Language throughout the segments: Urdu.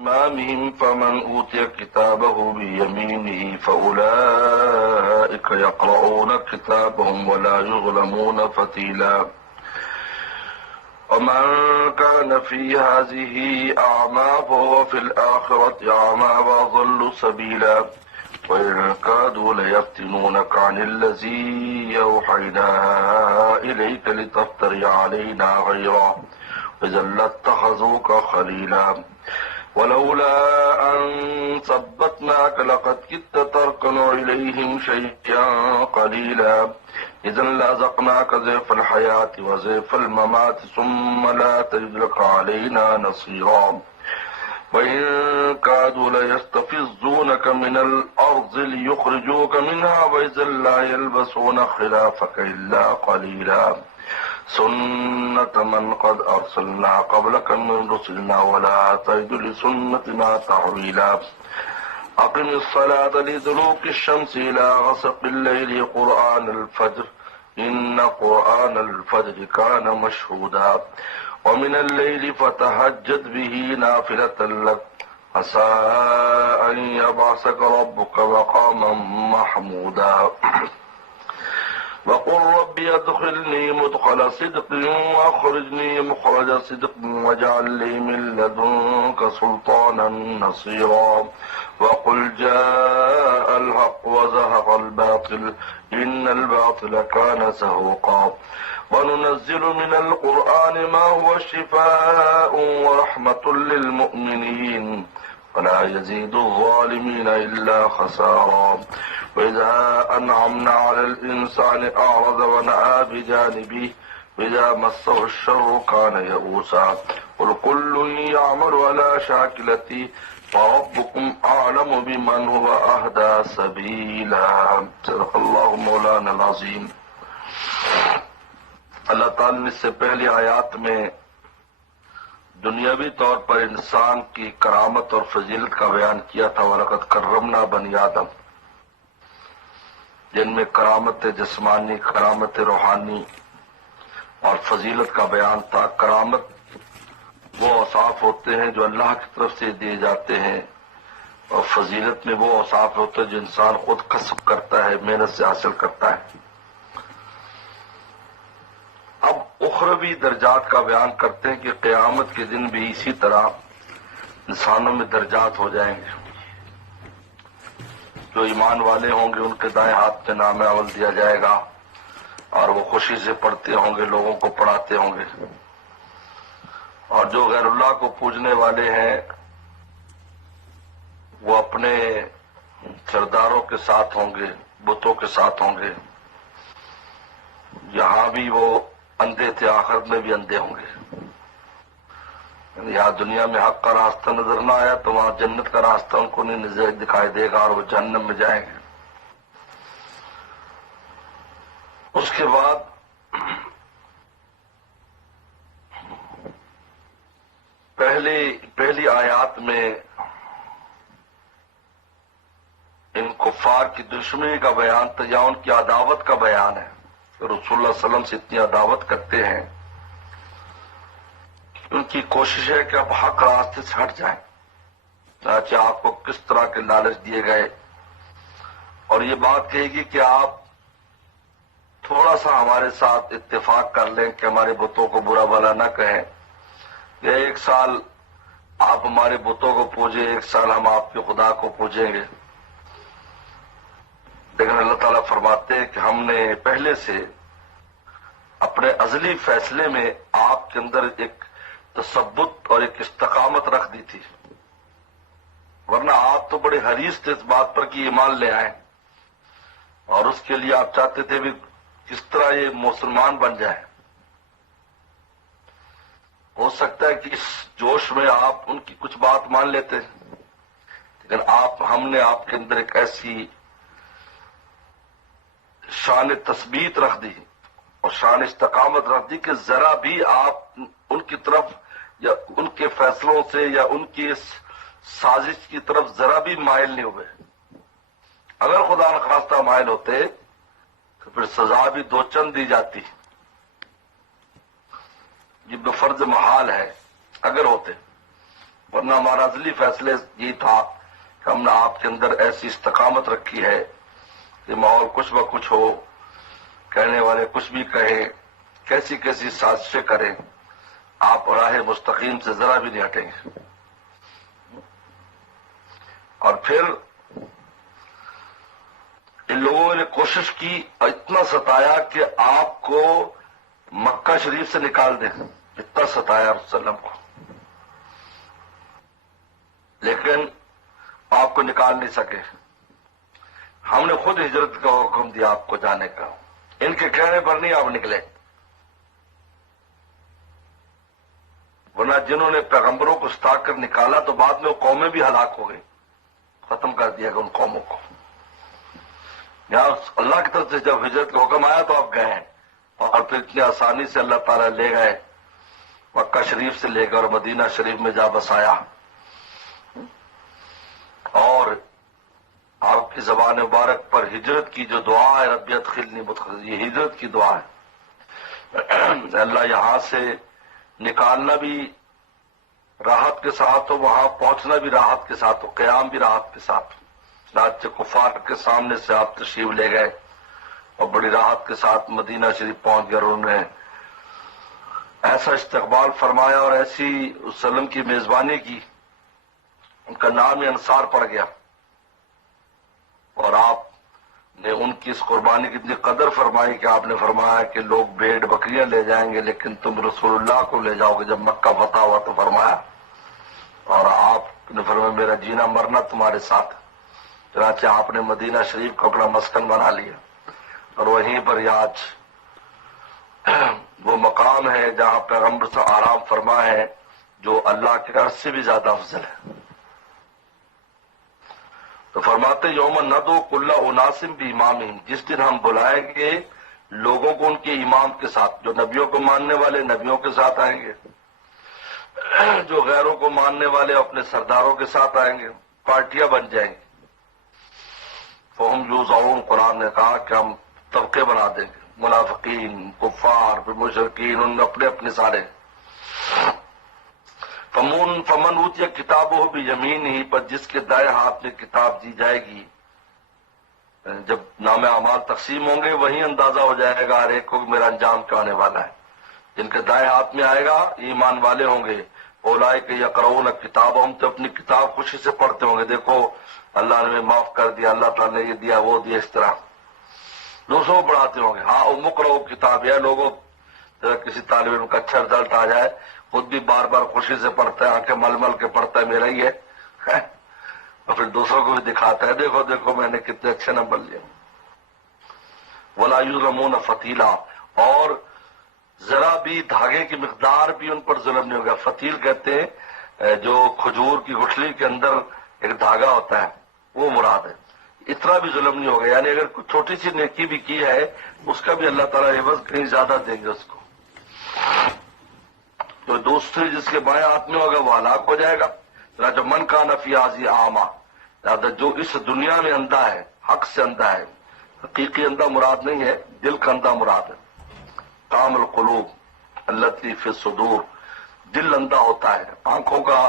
إمامهم فمن أوتي كتابه بيمينه فأولئك يقرؤون كتابهم ولا يظلمون فتيلا ومن كان في هذه أعمى فهو في الآخرة أعمى وأضل سبيلا وإن كادوا ليفتنونك عن الذي أوحينا إليك لتفتري علينا غيره إذا لاتخذوك خليلا ولولا أن ثبتناك لقد كدت تركن إليهم شيئا قليلا إذا لأذقناك ضعف الحياة وضعف الممات ثم لا تجد لك علينا نصيرا وإن كادوا ليستفزونك من الأرض ليخرجوك منها وإذا لا يلبسون خلافك إلا قليلا سنة من قد أرسلنا قبلك من رسلنا ولا تجد لسنتنا تحويلا أقم الصلاة لدلوك الشمس إلى غسق الليل قرآن الفجر إن قرآن الفجر كان مشهودا ومن الليل فتهجد به نافلة لك عسى أن يبعثك ربك مقاما محمودا وقل رب ادخلني مدخل صدق واخرجني مخرج صدق واجعل لي من لدنك سلطانا نصيرا وقل جاء الحق وزهق الباطل إن الباطل كان زهوقا وننزل من القرآن ما هو شفاء ورحمة للمؤمنين ولا يزيد الظالمين إلا خسارا وإذا أنعمنا على الإنسان أعرض ونأى بجانبه وإذا مسه الشر كان يئوسا قل كل يعمل على شاكلته وربكم أعلم بمن هو أهدى سبيلا صدق اللہ مولانا العظیم۔ اللہ تعالی نے اس سے پہلی آیات میں دنیاوی طور پر انسان کی کرامت اور فضیلت کا بیان کیا تھا، وَلَقَدْ كَرَّمْنَا بَنِي آدم، جن میں کرامت جسمانی، کرامت روحانی اور فضیلت کا بیان تھا۔ کرامت وہ اوصاف ہوتے ہیں جو اللہ کی طرف سے دیے جاتے ہیں، اور فضیلت میں وہ اوصاف ہوتے ہیں جو انسان خود کسب کرتا ہے، محنت سے حاصل کرتا ہے۔ اب اخروی درجات کا بیان کرتے ہیں کہ قیامت کے دن بھی اسی طرح انسانوں میں درجات ہو جائیں گے۔ جو ایمان والے ہوں گے ان کے دائیں ہاتھ میں نام اول دیا جائے گا، اور وہ خوشی سے پڑھتے ہوں گے، لوگوں کو پڑھاتے ہوں گے۔ اور جو غیر اللہ کو پوجنے والے ہیں وہ اپنے سرداروں کے ساتھ ہوں گے، بتوں کے ساتھ ہوں گے۔ یہاں بھی وہ اندھے تھے، آخرت میں بھی اندھے ہوں گے۔ یہاں دنیا میں حق کا راستہ نظر نہ آیا تو وہاں جنت کا راستہ ان کو نہیں نظر دکھائی دے گا، اور وہ جہنم میں جائیں گے۔ اس کے بعد پہلی آیات میں ان کفار کی دشمنی کا بیان تھا، یا ان کی عداوت کا بیان ہے۔ رسول اللہ صلی اللہ علیہ وسلم سے اتنی عداوت کرتے ہیں، ان کی کوشش ہے کہ اب حق راستے سے ہٹ جائیں، چاہے آپ کو کس طرح کے لالچ دیے گئے، اور یہ بات کہے گی کہ آپ تھوڑا سا ہمارے ساتھ اتفاق کر لیں کہ ہمارے بتوں کو برا بھلا نہ کہیں، یا ایک سال آپ ہمارے بتوں کو پوجیں، ایک سال ہم آپ کے خدا کو پوجیں گے۔ لیکن اللہ تعالیٰ فرماتے ہیں کہ ہم نے پہلے سے اپنے ازلی فیصلے میں آپ کے اندر ایک تثبت اور ایک استقامت رکھ دی تھی، ورنہ آپ تو بڑے حریص تھے اس بات پر کہ ایمان لے آئیں، اور اس کے لیے آپ چاہتے تھے بھی کس طرح یہ مسلمان بن جائیں۔ ہو سکتا ہے کہ اس جوش میں آپ ان کی کچھ بات مان لیتے، لیکن ہم نے آپ کے اندر ایک ایسی شان تثبیت رکھ دی اور شان استقامت رکھ دی کہ ذرا بھی آپ ان کی طرف یا ان کے فیصلوں سے یا ان کی اس سازش کی طرف ذرا بھی مائل نہیں ہوئے۔ اگر خدا نخواستہ مائل ہوتے تو پھر سزا بھی دو چند دی جاتی، یہ بفرض محال ہے اگر ہوتے، ورنہ ہمارا ازلی فیصلے یہ تھا کہ ہم نے آپ کے اندر ایسی استقامت رکھی ہے کہ ماحول کچھ بہ کچھ ہو، کہنے والے کچھ بھی کہیں، کیسی کیسی سازشیں کریں، آپ راہ مستقیم سے ذرا بھی نہیں ہٹیں گے۔ اور پھر ان لوگوں نے کوشش کی اور اتنا ستایا کہ آپ کو مکہ شریف سے نکال دیں، اتنا ستایا رسول اللہ کو، لیکن آپ کو نکال نہیں سکے۔ ہم نے خود ہجرت کا حکم دیا آپ کو جانے کا، ان کے کہنے پر نہیں آپ نکلے، ورنہ جنہوں نے پیغمبروں کو ستا کر نکالا تو بعد میں وہ قومیں بھی ہلاک ہو گئی، ختم کر دیا گیا ان قوموں کو۔ یہاں اللہ کی طرف سے جب ہجرت کا حکم آیا تو آپ گئے ہیں، اور پھر اتنی آسانی سے اللہ تعالیٰ لے گئے، مکہ شریف سے لے کر مدینہ شریف میں جا بسایا، اور آپ کی زبان مبارک پر ہجرت کی جو دعا ہے، رب ادخلنی مدخل، یہ ہجرت کی دعا ہے۔ اللہ یہاں سے نکالنا بھی راحت کے ساتھ ہو، وہاں پہنچنا بھی راحت کے ساتھ ہو، قیام بھی راحت کے ساتھ ہو۔ رات کفار کے سامنے سے آپ تشریف لے گئے اور بڑی راحت کے ساتھ مدینہ شریف پہنچ گئے، اور انہوں نے ایسا استقبال فرمایا اور ایسی وسلم کی میزبانی کی، ان کا نام ہی انصار پڑ گیا، اور آپ نے ان کی اس قربانی کی اتنی قدر فرمائی کہ آپ نے فرمایا کہ لوگ بھیڑ بکریاں لے جائیں گے لیکن تم رسول اللہ کو لے جاؤ گے۔ جب مکہ فتح ہوا تو فرمایا، اور آپ نے فرمایا میرا جینا مرنا تمہارے ساتھ۔ چنانچہ آپ نے مدینہ شریف کو اپنا مسکن بنا لیا، اور وہیں پر آج وہ مقام ہے جہاں پیغمبر سے آرام فرما ہے، جو اللہ کے عرش سے بھی زیادہ افضل ہے۔ تو فرماتے یوم ندعو کل اناس بامامہم، جس دن ہم بلائیں گے لوگوں کو ان کے امام کے ساتھ، جو نبیوں کو ماننے والے نبیوں کے ساتھ آئیں گے، جو غیروں کو ماننے والے اپنے سرداروں کے ساتھ آئیں گے، پارٹیاں بن جائیں گی۔ فہم یوزعون، قرآن نے کہا کہ ہم طبقے بنا دیں گے، منافقین، کفار، پھر مشرکین، ان میں اپنے اپنے سارے۔ فمن اوتیا کتابہ بیمینہ، پر جس کے دائیں ہاتھ میں کتاب دی جائے گی، جب نام اعمال تقسیم ہوں گے وہیں اندازہ ہو جائے گا ہر ایک کو کہ میرا انجام کیا ہونے والا ہے۔ جن کے دائیں ہاتھ میں آئے گا ایمان والے ہوں گے، اولئک یقرؤون کتابہم، تو اپنی کتاب خوشی سے پڑھتے ہوں گے، دیکھو اللہ نے معاف کر دیا، اللہ تعالیٰ نے یہ دیا وہ دیا، اس طرح دوسروں کو پڑھاتے ہوں گے۔ ہاں مقرؤ کتاب، یا لوگوں کسی طالب علم کا اچھا رزلٹ آ جائے، خود بھی بار بار خوشی سے پڑھتا ہے، آنکھیں مل مل کے پڑھتا ہے میرا ہی ہے، اور پھر دوسروں کو بھی دکھاتا ہے، دیکھو دیکھو میں نے کتنے اچھے نمبر لیے۔ ولا یظلمون فتیلا، اور ذرا بھی دھاگے کی مقدار بھی ان پر ظلم نہیں ہوگا۔ فتیل کہتے ہیں جو کھجور کی گٹھلی کے اندر ایک دھاگا ہوتا ہے، وہ مراد ہے۔ اتنا بھی ظلم نہیں ہوگا، یعنی اگر کوئی چھوٹی سی نیکی بھی کی ہے اس کا بھی اللہ تعالیٰ عوض کہیں زیادہ دیں گے اس کو۔ تو دوسری جس کے بائیں ہاتھ میں ہوگا وہ ہلاک ہو جائے گا۔ جو من کان فی ہذہ اعمی، جو اس دنیا میں اندھا ہے، حق سے اندھا ہے، حقیقی اندھا مراد نہیں ہے، دل کا اندھا مراد ہے۔ کام القلوب التی فی الصدور، دل اندھا ہوتا ہے، آنکھوں کا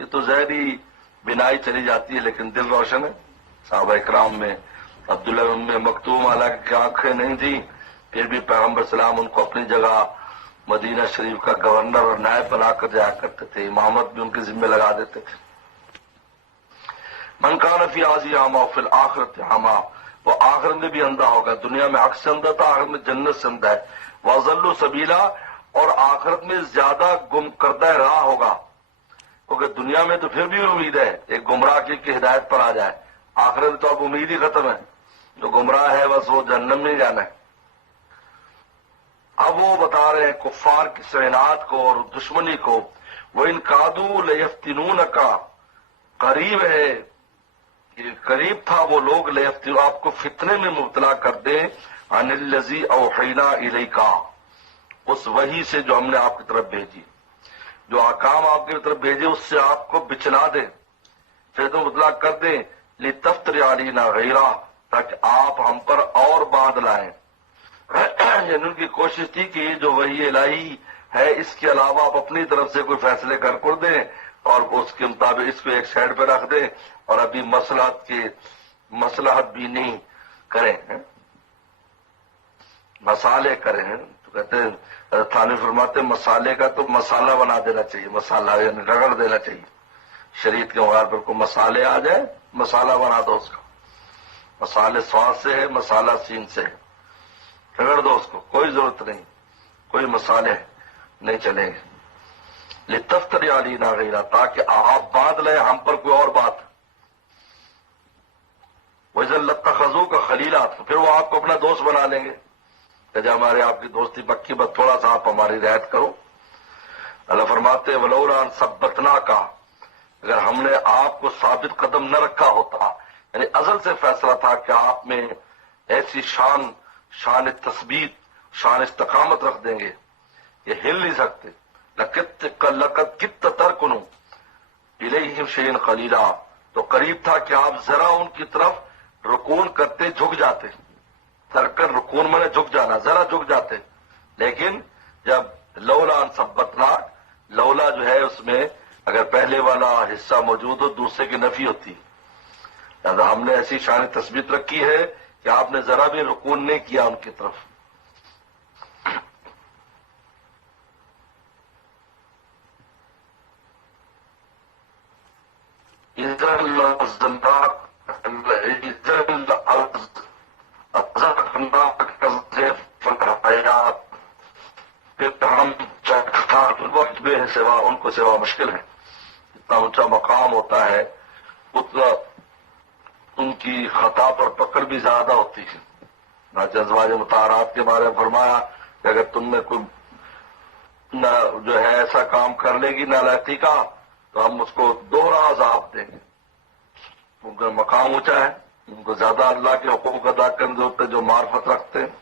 یہ تو ظاہری بینائی چلی جاتی ہے لیکن دل روشن ہے۔ صحابہ اکرام میں عبداللہ ام مکتوم، حالانکہ آنکھیں نہیں تھیں پھر بھی پیغمبر سلام ان کو اپنی جگہ مدینہ شریف کا گورنر اور نائب بنا کر جایا کرتے تھے، امامت بھی ان کے ذمہ لگا دیتے تھے۔ من کان فی ہذہ اعمی وفی الآخرۃ اعمی، وہ آخرت میں بھی اندھا ہوگا، دنیا میں حق سے اندھا تھا، آخرت میں جنت سے اندھا ہے۔ وَأَضَلُّ سَبِيلًا، اور آخرت میں زیادہ گم کردہ راہ ہوگا، کیونکہ دنیا میں تو پھر بھی امید ہے ایک گمراہ کی ہدایت پر آ جائے، آخرت میں تو اب امید ہی ختم ہے، جو گمراہ ہے بس وہ جہنم میں جانا ہے۔ اب وہ بتا رہے ہیں کفار کی سعنات کو اور دشمنی کو، وَإِن كَادُوا لَيَفْتِنُونَكَ، قریب ہے کہ قریب تھا وہ لوگ لیفتنوا، آپ کو فتنے میں مبتلا کر دیں، عن الذی اوحینا الیک، اس وحی سے جو ہم نے آپ کی طرف بھیجی، جو احکام آپ کی طرف بھیجے اس سے آپ کو بچلا دیں، فتنہ مبتلا کر دیں، لتفتری علینا غیرہ، تاکہ آپ ہم پر اور باندھ لائیں۔ یعنی ان کی کوشش تھی کہ جو وحی الہی ہے اس کے علاوہ آپ اپنی طرف سے کوئی فیصلے کر دیں اور اس کے مطابق اس کو ایک سائڈ پہ رکھ دیں اور ابھی مصلحت بھی نہیں کریں، مسالے کریں. تو کہتے ہیں تھانوی فرماتے ہیں مسالے کا تو مسالہ بنا دینا چاہیے، مسالہ یعنی رگڑ دینا چاہیے. شریعت کے مقابلے پر کوئی مسالے آ جائے مسالہ بنا دو اس کا. مسالے سواد سے ہے، مسالہ سین سے ہے، رگڑ دو اس کو، کوئی ضرورت نہیں، کوئی مسالے نہیں چلیں گے. لتفتری علینا غیرہ، تاکہ آپ باندھ لیں ہم پر کوئی اور بات. وَإِذًا لَاتَّخَذُوكَ خَلِيلًا، تو پھر وہ آپ کو اپنا دوست بنا لیں گے کہ جب ہمارے آپ کی دوستی پکی، بس تھوڑا سا آپ ہماری رعایت کرو. اللہ فرماتے ہیں وَلَوْلَا أَن ثَبَّتْنَاكَ، اگر ہم نے آپ کو ثابت قدم نہ رکھا ہوتا، یعنی ازل سے فیصلہ تھا کہ آپ میں ایسی شان تثبیت، شان استقامت رکھ دیں گے کہ ہل نہیں سکتے. لَقَدْ كِدتَّ تَرْكَنُ إِلَيْهِمْ شَيْئًا قَلِيلًا، تو قریب تھا کہ آپ ذرا ان کی طرف رکون کرتے، جھک جاتے. ترکن رکون میں نے جھک جانا، ذرا جھک جاتے. لیکن جب لولا ان ثبتناک، لولا جو ہے اس میں اگر پہلے والا حصہ موجود ہو دوسرے کی نفی ہوتی. لہذا ہم نے ایسی شان تثبیت رکھی ہے کہ آپ نے ذرا بھی رکون نہیں کیا ان کی طرف. پھر ہم وقت بے سوا ان کو سوا مشکل ہے. جتنا اونچا مقام ہوتا ہے اتنا ان کی خطا پر پکڑ بھی زیادہ ہوتی ہے. ازواج مطہرات کے بارے میں فرمایا کہ اگر تم میں کوئی نہ جو ہے ایسا کام کر لے گی نالائقی کا تو ہم اس کو دوہرا عذاب دیں گے. ان کا مقام اونچا ہے، ان کو زیادہ اللہ کے حقوق ادا کرنے کی ضرورت ہے جو معرفت رکھتے ہیں.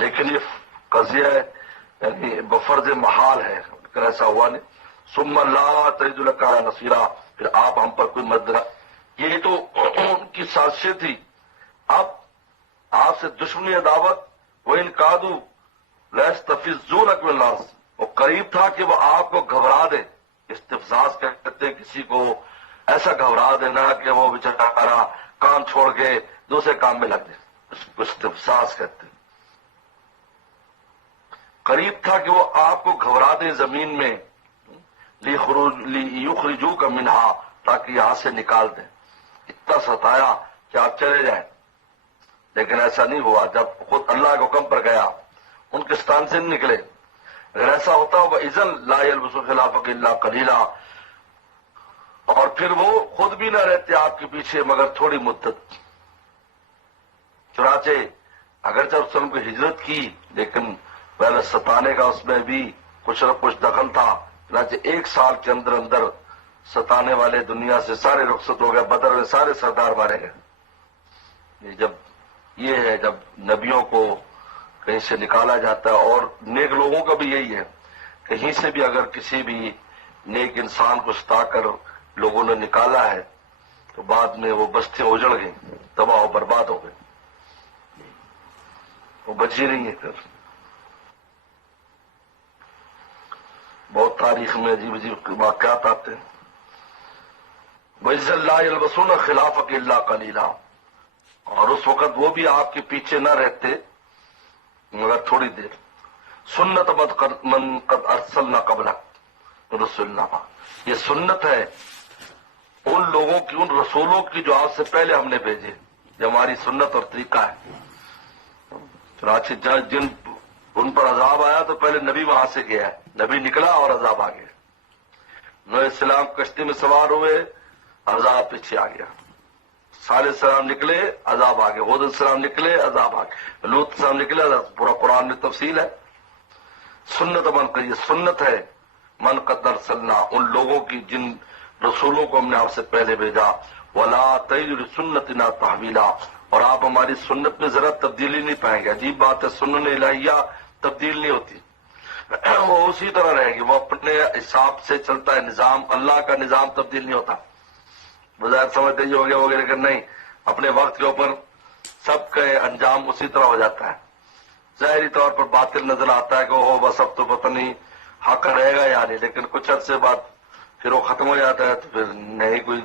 لیکن یہ قضیہ یعنی بفرض محال ہے، ایسا ہوا نہیں. ثم لا تجد لك نصيرا، پھر آپ ہم پر کوئی مدد. یہ تو ان کی سازشیں تھی. اب آپ سے دشمنی عداوت وَإِن كَادُوا لَيَسْتَفِزُّونَكَ مِنَ الْأَرْضِ، وہ قریب تھا کہ وہ آپ کو گھبرا دے. استفزاز کہتے ہیں کسی کو ایسا گھبرا دینا کہ وہ بیچارہ کام چھوڑ کے دوسرے کام میں لگ جائے، اس کو استفزاز کہتے ہیں. قریب تھا کہ وہ آپ کو گھبرا دے زمین میں، لِيُخْرِجُوكَ مِنْهَا، تاکہ یہاں سے نکال دیں. اتنا ستایا کہ آپ چلے جائیں. لیکن ایسا نہیں ہوا. جب خود اللہ کے حکم پر گیا ان کے ستان سے نہیں نکلے. اگر ایسا ہوتا وَإِذًا لَا يَلْبَسُ خِلَافَكَ إِلَّا قَلِيلًا، اور پھر وہ خود بھی نہ رہتے آپ کے پیچھے مگر تھوڑی مدت. چنانچہ اگرچہ اس نے کوئی ہجرت کی لیکن پہلے ستانے کا اس میں بھی کچھ نہ کچھ دخل تھا. چنانچہ 1 سال کے اندر اندر ستانے والے دنیا سے سارے رخصت ہو گئے. بدر میں سارے سردار مارے گئے. جب یہ ہے جب نبیوں کو کہیں سے نکالا جاتا ہے، اور نیک لوگوں کا بھی یہی ہے، کہیں سے بھی اگر کسی بھی نیک انسان کو ستا کر لوگوں نے نکالا ہے تو بعد میں وہ بستیاں اجڑ گئیں، تباہ و برباد ہو گئے، وہ بچی نہیں ہے. پھر بہت تاریخ میں عجیب عجیب واقعات آتے ہیں. وَإِذًا لَا يَلْبَسُونَ خِلَافَكَ إِلَّا قَلِيلًا، اور اس وقت وہ بھی آپ کے پیچھے نہ رہتے مگر تھوڑی دیر. سنت من قد ارسلنا قبلک رسولنا، یہ سنت ہے ان لوگوں کی، ان رسولوں کی جو آپ سے پہلے ہم نے بھیجے. یہ ہماری سنت اور طریقہ ہے. چنانچہ جن ان پر عذاب آیا تو پہلے نبی وہاں سے گیا ہے، نبی نکلا اور عذاب آ گیا. نوح السلام کشتی میں سوار ہوئے، عذاب پیچھے آ گیا. صالح السلام نکلے، عذاب آ گیا. ہود السلام نکلے، عذاب آ گیا. لوط السلام نکلے، پورا قرآن میں تفصیل ہے. سنت من کا یہ سنت ہے من قد ارسلنا، ان لوگوں کی جن رسولوں کو ہم نے آپ سے پہلے بھیجا. ولا تجد لسنتنا تحویلا، اور آپ ہماری سنت میں ذرا تبدیلی نہیں پائیں گے. عجیب بات ہے، سنن الہیہ تبدیل نہیں ہوتی، وہ اسی طرح رہے گی، وہ اپنے حساب سے چلتا ہے. نظام اللہ کا نظام تبدیل نہیں ہوتا. بظاہر سمجھتے یہ ہو گیا وغیرہ، لیکن نہیں، اپنے وقت کے اوپر سب کا انجام اسی طرح ہو جاتا ہے. ظاہری طور پر باطل نظر آتا ہے کہ وہ بس اب تو پتہ نہیں حق رہے گا یا نہیں، لیکن کچھ عرصے بعد پھر وہ ختم ہو جاتا ہے، تو پھر نہیں کوئی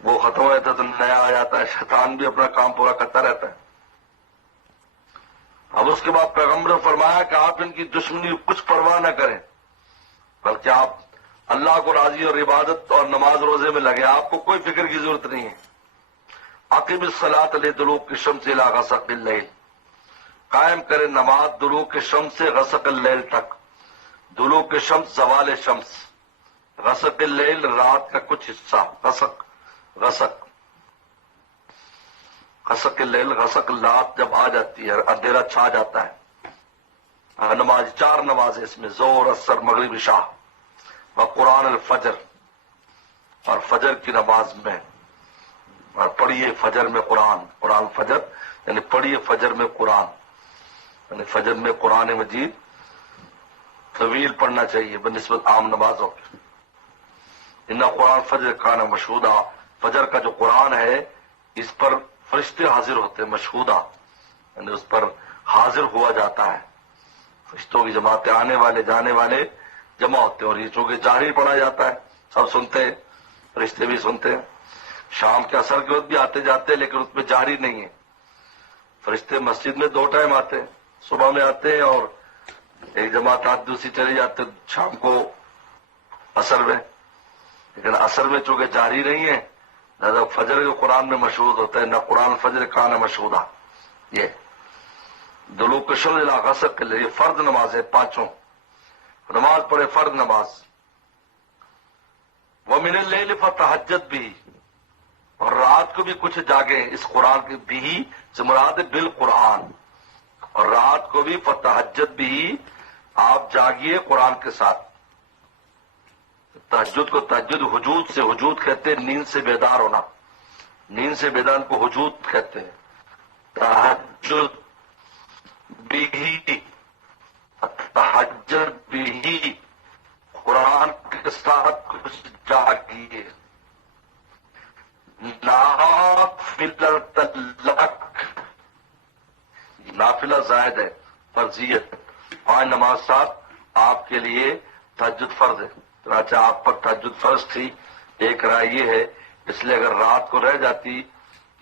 وہ ختم ہو جاتا ہے تو نیا آ جاتا ہے. شیطان بھی اپنا کام پورا کرتا رہتا ہے. اب اس کے بعد پیغمبر نے فرمایا کہ آپ ان کی دشمنی کچھ پرواہ نہ کریں، بلکہ آپ اللہ کو راضی اور عبادت اور نماز روزے میں لگے، آپ کو کوئی فکر کی ضرورت نہیں ہے. اقیم الصلاۃ لدلوک الشمس الی غسق اللیل، قائم کرے نماز دلوک الشمس سے غسق اللیل تک. دلوک الشمس زوال شمس، غسق اللیل رات کا کچھ حصہ. غسق غسق غسق اللیل، غسق رات جب آ جاتی ہے، اندھیرا چھا جاتا ہے. نماز 4 نمازیں اس میں، ظہر عصر مغرب عشاء، و قرآن الفجر، اور فجر کی نماز میں اور پڑھیے فجر میں قرآن فجر یعنی پڑھیے فجر میں قرآن، یعنی فجر میں قرآن مجید طویل پڑھنا چاہیے بنسبت عام نمازوں کے. ان قرآن فجر کانا مشہودہ، فجر کا جو قرآن ہے اس پر فرشتے حاضر ہوتے ہیں، مشہودہ یعنی اس پر حاضر ہوا جاتا ہے. فرشتوں کی جماعتیں آنے والے جانے والے جمع ہوتے ہیں، اور یہ چونکہ جاری پڑھا جاتا ہے سب سنتے ہیں، فرشتے بھی سنتے ہیں. شام کے عصر کے وقت بھی آتے جاتے ہیں، لیکن اس میں جاری نہیں ہے. فرشتے مسجد میں 2 ٹائم آتے ہیں، صبح میں آتے ہیں اور ایک جماعت آتی دوسری چلی جاتے شام کو عصر میں. لیکن عصر میں چونکہ جاری نہیں ہے لہذا فجر کے قرآن میں مشہود ہوتا ہے. نہ قرآن فجر کانا مشہودہ. یہ دلوک الشمس الی غسق کے لیے فرض نماز ہے 5. نماز پڑھے فرض نماز. وَمِنَ اللَّيْلِ فَتَہجد بھی، اور رات کو بھی کچھ جاگیں. اس قرآن کی بھی سے مراد بالقرآن، اور رات کو بھی فتہجد بھی، آپ جاگیے قرآن کے ساتھ. تہجد کو تہجد حجود سے، حجود کہتے ہیں نیند سے بیدار ہونا، نیند سے بیدار کو حجود کہتے ہیں. تہجد بھی، تہجد بھی، قرآن کے ساتھ کچھ جاگیے. نافلۃ لک، نافلہ زائد ہے، فرضیت. 5 نماز ساتھ آپ کے لیے تہجد فرض ہے. چنانچہ آپ پر تہجد فرض تھی. ایک رائے یہ ہے اس لیے اگر رات کو رہ جاتی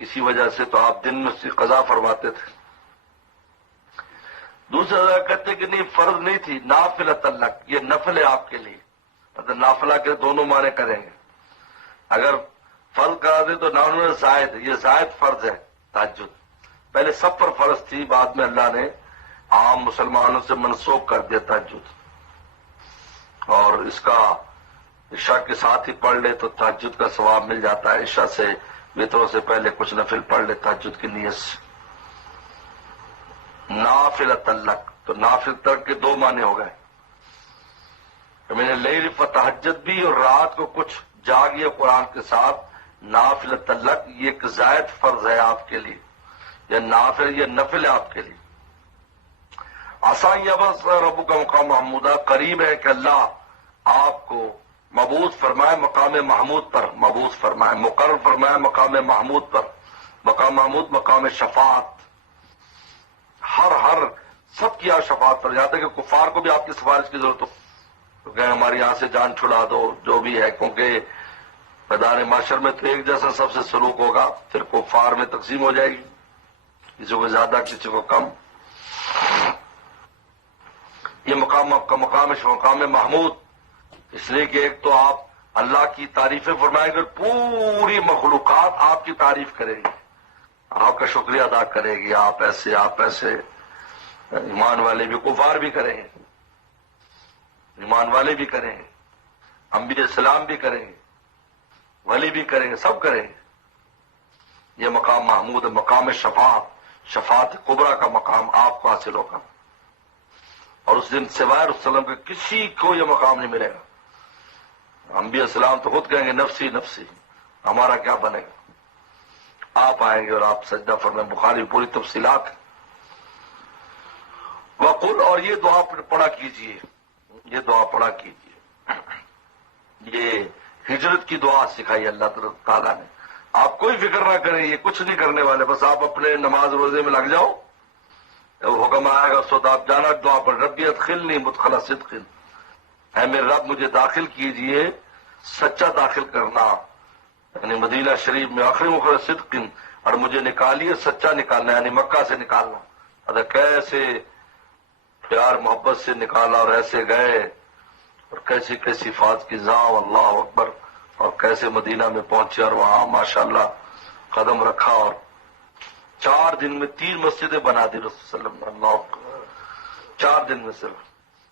کسی وجہ سے تو آپ دن میں اس کی قضا فرماتے تھے. دوسرا رائے کہتے کہ نہیں فرض نہیں تھی، نافلۃ لک، یہ نفل ہے آپ کے لیے. مطلب نافلہ کے دونوں معنی کریں گے. اگر فرض کرا دے تو نہ زائد، یہ زائد فرض ہے تہجد. پہلے سب پر فرض تھی، بعد میں اللہ نے عام مسلمانوں سے منسوخ کر دیا تہجد. اور اس کا عشاء کے ساتھ ہی پڑھ لے تو تہجد کا ثواب مل جاتا ہے. عشاء سے وطروں سے پہلے کچھ نفل پڑھ لے تہجد کی نیت سے. نافلۃ لک، تو نافل تک کے 2 معنی ہو گئے. میں نے لیل فتہجد بھی، اور رات کو کچھ جاگیے قرآن کے ساتھ. نافلۃ لک، یہ ایک زائد فرض ہے آپ کے لیے، یہ نافل یہ نفل ہے آپ کے لیے. عسیٰ یبعث ربک مقام محمودہ، قریب ہے کہ اللہ آپ کو مبعوث فرمائے مقام محمود پر، مبعوث فرمائے، مقرر فرمائے مقام محمود پر. مقام محمود مقام شفاعت، ہر سب کی آپ شفاعت پر جاتے کہ کفار کو بھی آپ کی سفارش کی ضرورت ہو تو کہ ہماری یہاں سے جان چھڑا دو جو بھی ہے. کیونکہ میدان محشر میں تو ایک جیسا سب سے سلوک ہوگا، پھر کفار میں تقسیم ہو جائے گی، کسی کو زیادہ کسی کو کم. یہ مقام محمود اس لیے کہ ایک تو آپ اللہ کی تعریفیں فرمائیں گے، پوری مخلوقات آپ کی تعریف کرے گی، آپ کا شکریہ ادا کرے گی. آپ ایسے ایمان والے بھی، کفار بھی کریں گے، ایمان والے بھی کریں گے، انبیاء السلام بھی کریں گے، ولی بھی کریں گے، سب کریں گے. یہ مقام محمود ہے، مقام شفاعت کبریٰ کا مقام آپ کو حاصل ہوگا. اور اس دن سوائے وسلم کے کسی کو یہ مقام نہیں ملے گا. انبیاء السلام تو خود کہیں گے نفسی نفسی، ہمارا کیا بنے گا. آپ آئیں گے اور آپ سجدہ فرمائیں. بخاری پوری تفصیلات ہیں. وقل، اور یہ دعا پڑھا کیجئے، یہ دعا پڑھا کیجئے. یہ ہجرت کی دعا سکھائی اللہ تعالیٰ نے. آپ کوئی فکر نہ کریں، یہ کچھ نہیں کرنے والے، بس آپ اپنے نماز روزے میں لگ جاؤ. جب حکم آئے گا اس وقت آپ جانا دعا پر، ربی ادخلنی مدخل صدق، اے میرے رب مجھے داخل کیجئے سچا داخل کرنا، یعنی مدینہ شریف میں آخری مخرج صدق، اور مجھے نکالیے سچا نکالنا، یعنی مکہ سے نکالنا۔ اگر کیسے پیار محبت سے نکالا اور ایسے گئے، اور کیسی کیسی فات کی زاں، اللہ اکبر، اور کیسے مدینہ میں پہنچے اور وہاں ماشاءاللہ قدم رکھا، اور 4 دن میں 3 مسجدیں بنا دی رسول صلی اللہ علیہ وسلم، اللہ اکبر، 4 دن میں صرف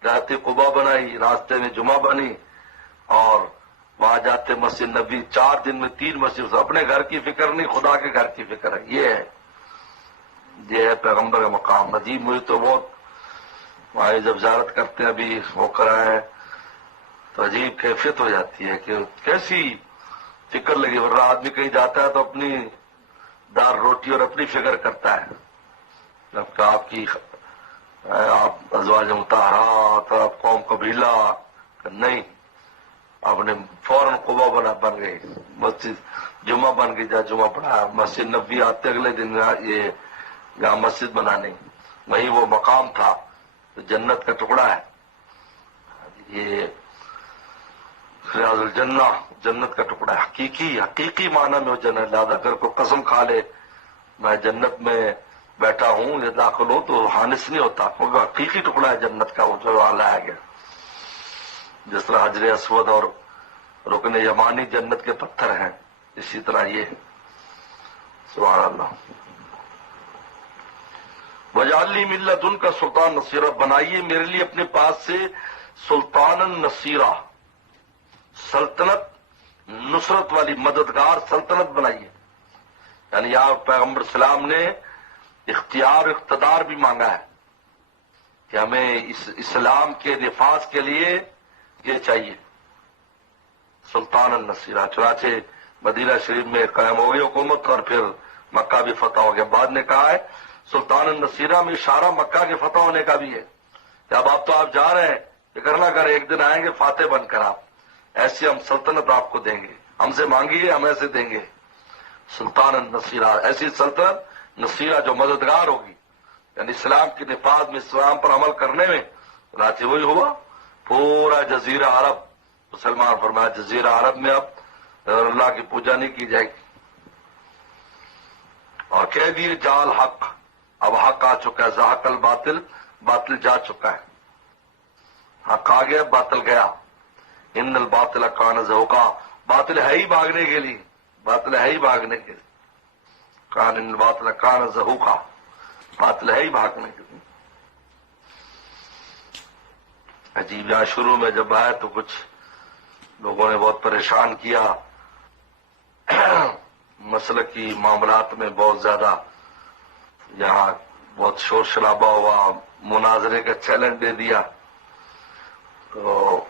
رات قبا بنائی، راستے میں جمعہ بنی، اور وہاں جاتے مسجد نبی، 4 دن میں 3 مسجد، اپنے گھر کی فکر نہیں، خدا کے گھر کی فکر ہے، یہ ہے پیغمبر کا مقام۔ عجیب، مجھے تو بہت وہاں جب زیارت کرتے ہیں ابھی ہو کر آئے تو عجیب کیفیت ہو جاتی ہے کہ کیسی فکر لگی، ورنہ آدمی کہیں جاتا ہے تو اپنی دار روٹی اور اپنی فکر کرتا ہے، جبکہ آپ ازواج مطہرات، آپ قوم قبیلہ، نہیں، آپ نے فوراً قبا بن گئی، مسجد جمعہ بن گئی، جہاں جمعہ پڑھا، مسجد نبی آتے اگلے دن یہ جہاں مسجد بنانے، وہیں وہ مقام تھا، تو جنت کا ٹکڑا ہے یہ، ریاض الجنہ، جنت کا ٹکڑا ہے، حقیقی معنی میں وہ جنت، لہٰذا اگر کوئی قسم کھا لے میں جنت میں بیٹھا ہوں یا داخل ہوں تو حانس نہیں ہوتا، کیونکہ حقیقی ٹکڑا ہے جنت کا، وہ جو لایا گیا، جس طرح حجر اسود اور رکن یمانی جنت کے پتھر ہیں، اسی طرح یہ سبحان اللہ۔ وجعل لی من لدنک سلطان نصیرہ، بنائیے میرے لیے اپنے پاس سے سلطان نصیرہ، سلطنت نصرت والی، مددگار سلطنت بنائیے، یعنی یہاں پیغمبر اسلام نے اختیار اقتدار بھی مانگا ہے کہ ہمیں اسلام کے نفاذ کے لیے یہ چاہیے سلطان النصیرہ۔ چنانچہ مدینہ شریف میں قائم ہو گئی حکومت، اور پھر مکہ بھی فتح ہو گیا۔ بعد نے کہا ہے سلطان النصیرہ میں اشارہ مکہ کے فتح ہونے کا بھی ہے، کہ اب آپ تو آپ جا رہے ہیں، فکر نہ کریں، ایک دن آئیں گے فاتح بن کر، آپ ایسی ہم سلطنت آپ کو دیں گے، ہم سے مانگیے ہم ایسے دیں گے۔ سلطان النصیرہ، ایسی سلطنت نصیرہ جو مددگار ہوگی، یعنی اسلام کے نفاذ میں، اسلام پر عمل کرنے میں۔ چنانچہ وہی ہوا، پورا جزیرہ عرب، مسلمان فرمایا جزیرہ عرب میں اب اللہ کی پوجا نہیں کی جائے گی، اور کہہ دیے جال حق، اب حق آ چکا ہے، زحق الباطل، باطل جا چکا ہے، حق آ گیا باطل گیا۔ ان الباطل کان زہوقا، باطل ہے ہی بھاگنے کے لیے، باطل ہے ہی بھاگنے کے لیے، کان ان الباطل کان زہوقا، باطل ہے ہی بھاگنے کے لیے۔ عجیب، یہاں شروع میں جب آئے تو کچھ لوگوں نے بہت پریشان کیا، مسلکی معاملات میں بہت زیادہ یہاں بہت شور شرابہ ہوا، مناظرے کا چیلنج دے دیا، تو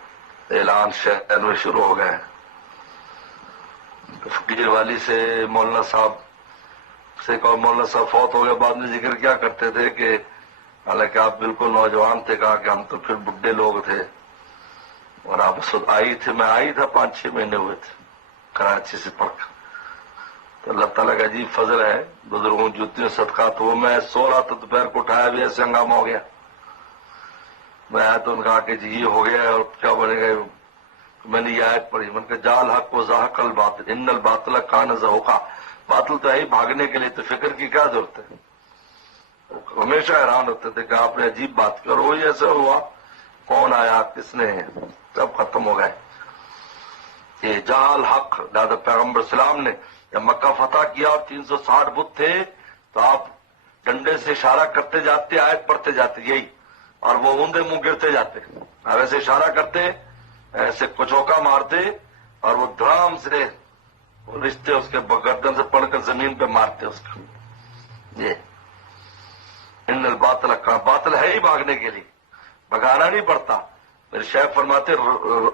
اعلان شہر میں شروع ہو گئے۔ فقیر والی سے مولانا صاحب سے کہا، مولانا صاحب فوت ہو گئے، بعد میں ذکر کیا کرتے تھے کہ حالانکہ آپ بالکل نوجوان تھے، کہا کہ ہم تو پھر بڈھے لوگ تھے، اور آپ آئی تھے، میں آئی تھا 5-6 مہینے ہوئے تھے کراچی سے پڑھ کر، تو اللہ تعالیٰ کا عجیب فضل ہے، بزرگوں جوتیوں صدقہ، تو وہ میں سو رہا تھا، دوپہر کو اٹھایا بھی ایسے ہنگامہ ہو گیا، میں آیا تو ان کہا کہ جی یہ ہو گیا ہے اور کیا بنے گا، میں نے یہ آیت پڑھی، میں نے کہا جال حق و زحق الباطل ان الباطل کان زہوقا، باطل تو ہے ہی بھاگنے کے لیے، تو فکر کی کیا ضرورت ہے۔ ہمیشہ حیران ہوتے تھے کہ آپ نے عجیب بات کی، اور وہی ایسا ہوا، کون آیا کس نے، سب ختم ہو گئے۔ یہ جال حق، لہذا پیغمبر اسلام نے جب مکہ فتح کیا اور 360 بت تھے، تو آپ ڈنڈے سے اشارہ کرتے جاتے، آیت پڑھتے جاتے یہی، اور وہ اوندے منہ گرتے جاتے، اور ایسے اشارہ کرتے، ایسے کچوکا مارتے، اور وہ دھڑام سے رشتے اس کے گردن سے پڑھ کر زمین پہ مارتے اس کو۔ یہ ان الباطل کا، باطل ہے ہی بھاگنے کے لیے، بھگانا نہیں پڑتا، میرے شیخ فرماتے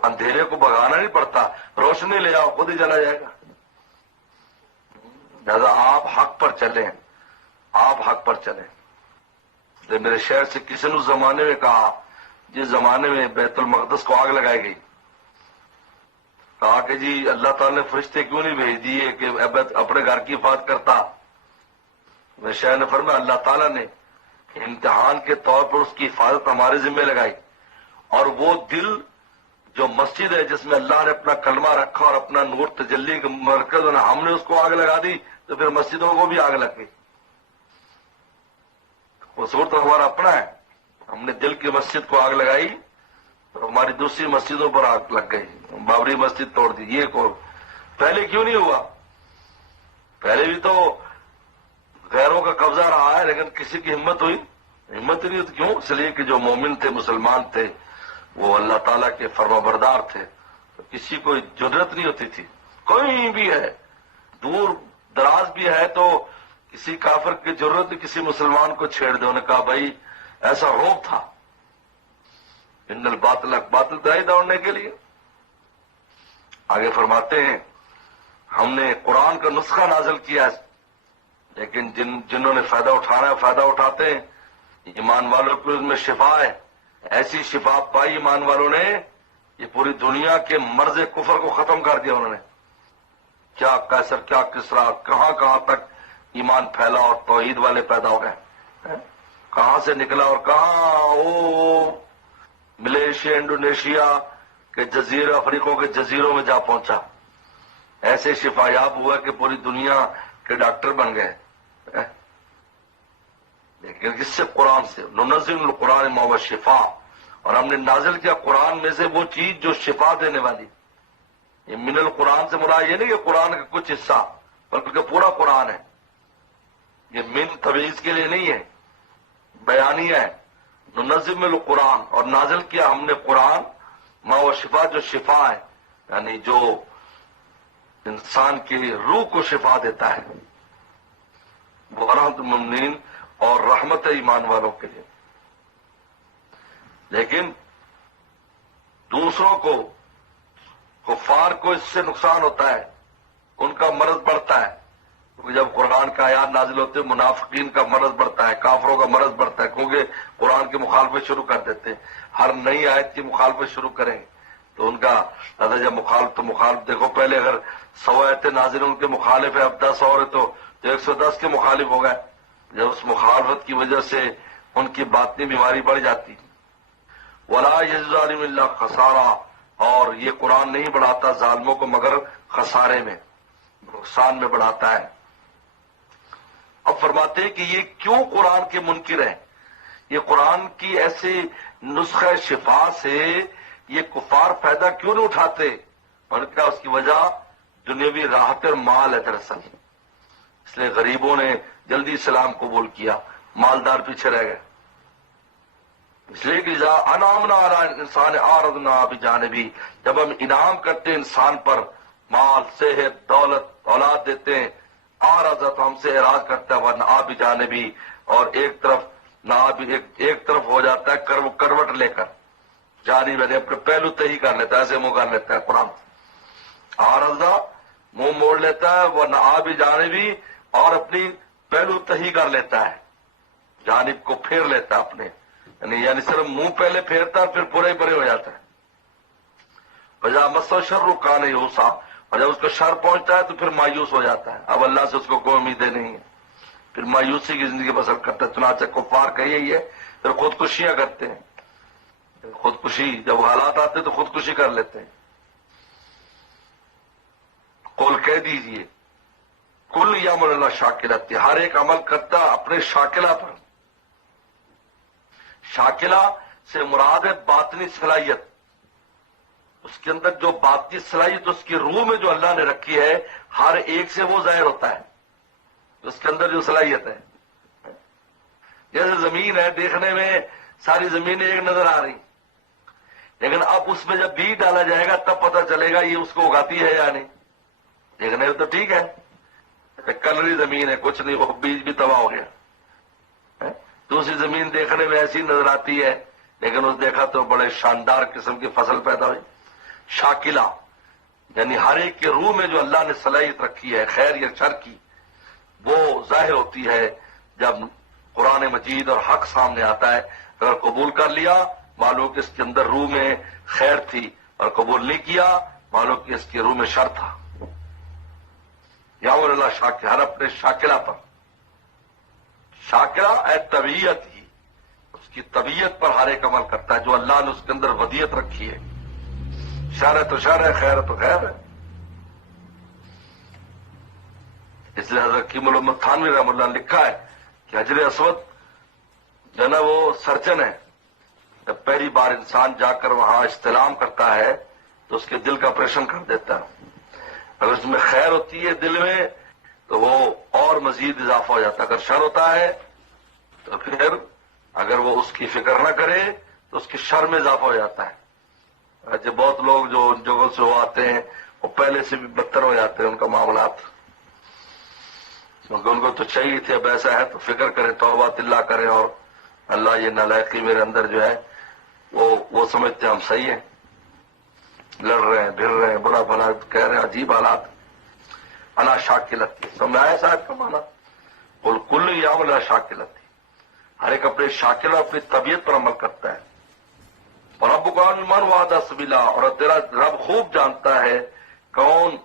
اندھیرے کو بھگانا نہیں پڑتا، روشنی لے آؤ خود ہی چلا جائے گا۔ لہذا آپ حق پر چلیں، آپ حق پر چلیں۔ تو میرے شہر سے کسی نے اس زمانے میں کہا، جس زمانے میں بیت المقدس کو آگ لگائی گئی، کہا کہ جی اللہ تعالیٰ نے فرشتے کیوں نہیں بھیج دیے کہ اپنے گھر کی حفاظت کرتا۔ میرے شہر نے فرمایا اللہ تعالیٰ نے امتحان کے طور پر اس کی حفاظت ہمارے ذمہ لگائی، اور وہ دل جو مسجد ہے جس میں اللہ نے اپنا کلمہ رکھا اور اپنا نور تجلی کا مرکز بنا، ہم نے اس کو آگ لگا دی تو پھر مسجدوں کو بھی آگ لگ گئی۔ قصور تو ہمارا اپنا ہے، ہم نے دل کی مسجد کو آگ لگائی تو ہماری دوسری مسجدوں پر آگ لگ گئی، بابری مسجد توڑ دی۔ یہ کو پہلے کیوں نہیں ہوا؟ پہلے بھی تو غیروں کا قبضہ رہا ہے لیکن کسی کی ہمت ہوئی؟ ہمت نہیں ہوتی۔ کیوں؟ اس لیے کہ جو مومن تھے، مسلمان تھے، وہ اللہ تعالیٰ کے فرما بردار تھے، تو کسی کو جرأت نہیں ہوتی تھی۔ کوئی بھی ہے، دور دراز بھی ہے تو کسی کافر کی ضرورت کسی مسلمان کو چھیڑ دے۔ انہوں نے کہا بھائی ایسا روب تھا، ان الباطل باطل دائی دوڑنے کے لیے۔ آگے فرماتے ہیں ہم نے قرآن کا نسخہ نازل کیا ہے، لیکن جنہوں نے فائدہ اٹھانا ہے فائدہ اٹھاتے ہیں۔ ایمان والوں کو اس میں شفا ہے، ایسی شفا پائی ایمان والوں نے، یہ پوری دنیا کے مرض کفر کو ختم کر دیا انہوں نے۔ کیا قیصر، کیا کسریٰ، کہاں کہاں تک ایمان پھیلا اور توحید والے پیدا ہو گئے، کہاں سے نکلا اور کہاں وہ ملیشیا، انڈونیشیا کے جزیرے، افریقوں کے جزیروں میں جا پہنچا، ایسے شفا یاب ہوا کہ پوری دنیا کے ڈاکٹر بن گئے۔ لیکن اس سے قرآن سے ننزل القرآن ما هو شفاء، اور ہم نے نازل کیا قرآن میں سے وہ چیز جو شفا دینے والی۔ یہ من القرآن سے مراد یہ نہیں کہ قرآن کا کچھ حصہ، بلکہ پورا قرآن ہے۔ یہ من تبعیض کے لیے نہیں ہے، بیانیہ ہے۔ ننزل القرآن، اور نازل کیا ہم نے قرآن ما هو شفاء، جو شفا ہے، یعنی جو انسان کی روح کو شفا دیتا ہے، وہ رحمت المؤمنین اور رحمت ایمان والوں کے لیے۔ لیکن دوسروں کو، کفار کو اس سے نقصان ہوتا ہے، ان کا مرض بڑھتا ہے، کیونکہ جب قرآن کا آیات نازل ہوتے ہیں منافقین کا مرض بڑھتا ہے، کافروں کا مرض بڑھتا ہے، کیونکہ قرآن کی مخالفت شروع کر دیتے ہیں۔ ہر نئی آیت کی مخالفت شروع کریں تو ان کا جب مخالف دیکھو، پہلے اگر 100 آیتیں نازل ان کے مخالف ہے، اب 10 اور ہے تو 110 کے مخالف ہو گئے۔ جب اس مخالفت کی وجہ سے ان کی باطنی بیماری بڑھ جاتی۔ وَلَا يَزِدُ الظَّالِمِينَ إِلَّا خَسَارًا، اور یہ قرآن نہیں بڑھاتا ظالموں کو مگر خسارے میں، نقصان میں بڑھاتا ہے۔ اب فرماتے ہیں کہ یہ کیوں قرآن کے منکر ہیں، یہ قرآن کی ایسے نسخہ شفا سے یہ کفار فائدہ کیوں نہیں اٹھاتے؟ اور کیا اس کی وجہ دنیاوی راحت اور مال ہے دراصل۔ اس لیے غریبوں نے جلدی اسلام قبول کیا، مالدار پیچھے رہ گئے۔ اس لیے کہ انعامنا علی انسان اعرضنا بجانبی، جب ہم انعام کرتے ہیں انسان پر، مال، صحت، دولت، اولاد دیتے ہیں، اعرض تو ہم سے اعراض کرتا ہے، ورنہ بجانبی، اور ایک طرف ہو جاتا ہے کروٹ لے کر، جانب یعنی اپنے پہلو تہی کر لیتا ہے، ایسے منہ کر لیتا ہے قرآن۔ اعرض منہ موڑ لیتا ہے، ورنہ بجانبی، اور اپنی پہلو تہی کر لیتا ہے، جانب کو پھیر لیتا ہے اپنے، یعنی صرف منہ پہلے پھیرتا ہے پھر پورے پرے ہو جاتا ہے۔ وجہ مسو شر کان یوسا، اور جب اس کو شر پہنچتا ہے تو پھر مایوس ہو جاتا ہے، اب اللہ سے اس کو کوئی امیدیں نہیں ہے، پھر مایوسی کی زندگی بسر کرتا ہے۔ چنانچہ کفار کا یہی ہے، پھر خودکشیاں کرتے ہیں، خودکشی جب حالات آتے تو خودکشی کر لیتے ہیں۔ قول کہہ دیجئے کل یعمل اللہ شاکلۃ، ہر ایک عمل کرتا اپنے شاکلہ پر۔ شاکلہ سے مراد ہے باطنی صلاحیت، اس کے اندر جو باطنی صلاحیت اس کی روح میں جو اللہ نے رکھی ہے، ہر ایک سے وہ ظاہر ہوتا ہے، اس کے اندر جو صلاحیت ہے۔ جیسے زمین ہے، دیکھنے میں ساری زمینیں ایک نظر آ رہی، لیکن اب اس میں جب بیج ڈالا جائے گا تب پتہ چلے گا یہ اس کو اگاتی ہے یا نہیں۔ دیکھنے میں تو ٹھیک ہے، کلری زمین ہے، کچھ نہیں، وہ بیج بھی تباہ ہو گیا۔ دوسری زمین دیکھنے میں ایسی نظر آتی ہے، لیکن اس دیکھا تو بڑے شاندار قسم کی فصل پیدا ہوئی۔ شاکلہ یعنی ہر ایک کے روح میں جو اللہ نے صلاحیت رکھی ہے خیر یا شر کی، وہ ظاہر ہوتی ہے جب قرآن مجید اور حق سامنے آتا ہے۔ اگر قبول کر لیا معلوم کہ اس کے اندر روح میں خیر تھی، اور قبول نہیں کیا معلوم کہ اس کی روح میں شر تھا۔ یعمل اللہ شاکلہ، ہر اپنے شاکلہ پر۔ شاکرہ اے طبیعت ہی، اس کی طبیعت پر ہر ایک عمل کرتا ہے جو اللہ نے اس کے اندر ودیت رکھی ہے۔ شر ہے تو شر ہے، خیر ہے تو خیر ہے. اس لیے حضرت حکیم محمد تھانوی رحمۃ اللہ نے لکھا ہے کہ حجر اسود جو ہے نا وہ سرجن ہے. جب پہلی بار انسان جا کر وہاں استلام کرتا ہے تو اس کے دل کا آپریشن کر دیتا ہے. اگر اس میں خیر ہوتی ہے دل میں تو وہ اور مزید اضافہ ہو جاتا ہے، اگر شر ہوتا ہے تو پھر اگر وہ اس کی فکر نہ کرے تو اس کی شر میں اضافہ ہو جاتا ہے. جو بہت لوگ جو ان جگہوں سے وہ آتے ہیں وہ پہلے سے بھی بدتر ہو جاتے ہیں ان کا معاملات، کیونکہ ان کو تو چاہیے تھے اب ایسا ہے تو فکر کریں، توبہ اللہ کریں، اور اللہ یہ نالائقی میرے اندر جو ہے وہ سمجھتے ہیں ہم صحیح ہیں، لڑ رہے ہیں بھر رہے ہیں برا بھلا کہہ رہے ہیں عجیب حالات. انا شاکلتی سمجھ آیا صاحب کا مانا؟ بول کل یام اللہ شاکلتی، ہر ایک اپنے شاکل اور اپنی طبیعت پر عمل کرتا ہے. اور رب کون من وعدہ سبیلا، اور تیرا رب خوب جانتا ہے کون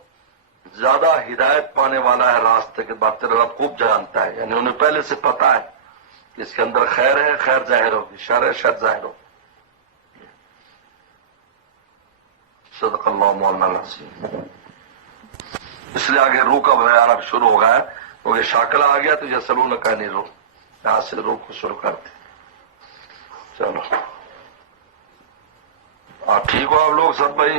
زیادہ ہدایت پانے والا ہے راستے کے بعد، تیرا رب خوب جانتا ہے. یعنی انہیں پہلے سے پتا ہے کہ اس کے اندر خیر ہے خیر ظاہر ہوگی، شر ہے شر ظاہر ہوگی. صدق اللہ مولانا العظیم. اس لیے آگے روح کا بیان اب شروع ہو گیا ہے، کیونکہ شاکلہ آ گیا تو یہ سلون کا نہیں روح، یہاں سے روح کو شروع کرتے. چلو ٹھیک ہو آپ لوگ سب بھائی؟